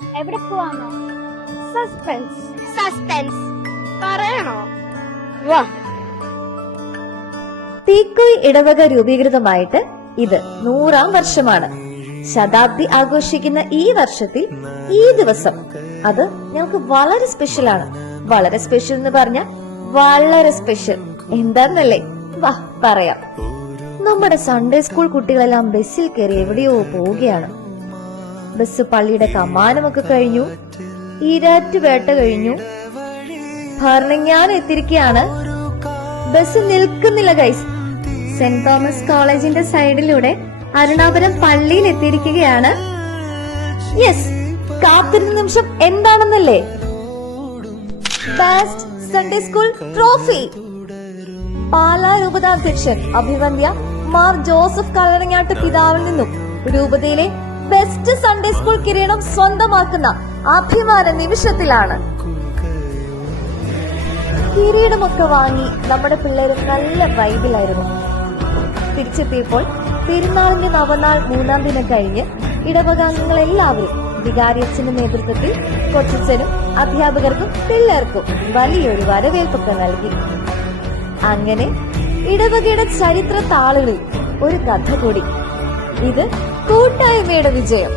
എവിടെ പോവാന്നോ? Suspense. Suspense പറയണോ? വാ. തീക്കോയ് ഇടവക രൂപീകൃതമായിട്ട് ഇത് 100ാം വർഷമാണ്. ശതാബ്ദി ആഘോഷിക്കുന്ന ഈ വർഷത്തിൽ ഈ ദിവസം അത് ഞങ്ങൾക്ക് വളരെ സ്പെഷ്യൽ ആണ്. വളരെ സ്പെഷ്യൽ എന്ന് പറഞ്ഞ വളരെ സ്പെഷ്യൽ എന്താന്നല്ലേ? വാ പറയാം. നമ്മുടെ സൺഡേ സ്കൂൾ കുട്ടികളെല്ലാം ബസ്സിൽ കയറി എവിടെയോ പോവുകയാണ്. ബസ് പള്ളിയുടെ കമാനമൊക്കെ കഴിഞ്ഞു, ഈരാറ്റുപേട്ട കഴിഞ്ഞു, ഭരണങ്ങാനം എത്തിയിരിക്കുകയാണ്. ബസ് നിൽക്കുന്നില്ല ഗൈസ്. സെന്റ് തോമസ് കോളേജിന്റെ സൈഡിലൂടെ അരുണാപുരം പള്ളിയിൽ എത്തിയിരിക്കുകയാണ്. യെസ്, കാത്തിരുന്ന നിമിഷം എന്താണെന്നല്ലേ? Best Sunday school trophy. Pala രൂപതാധ്യക്ഷൻ അഭിവന്ദ്യ മാർ ജോസഫ് കല്ലറങ്ങാട്ട് പിതാവിൽ നിന്നും രൂപതയിലെ ബെസ്റ്റ് സൺഡേ സ്കൂൾ കിരീടം സ്വന്തമാക്കുന്ന അഭിമാന നിമിഷത്തിലാണ്. കിരീടമൊക്കെ വാങ്ങി നമ്മുടെ പിള്ളേരും നല്ല വൈബിലായിരുന്നു. തിരിച്ചെത്തിയപ്പോൾ പെരുന്നാളിന്റെ നവനാൾ 3ാം ദിനം കഴിഞ്ഞ് ഇടവകാംഗങ്ങൾ എല്ലാവരും വികാരിയച്ഛന്റെ നേതൃത്വത്തിൽ കൊച്ചച്ഛനും അധ്യാപകർക്കും പിള്ളേർക്കും വലിയൊരു വരവേൽപ്പൊക്കെ നൽകി. അങ്ങനെ ഇടവകയുടെ ചരിത്ര താളുകളിൽ ഒരു കഥ കൂടി. ഇത് കൂട്ടായ്മയുടെ വിജയം.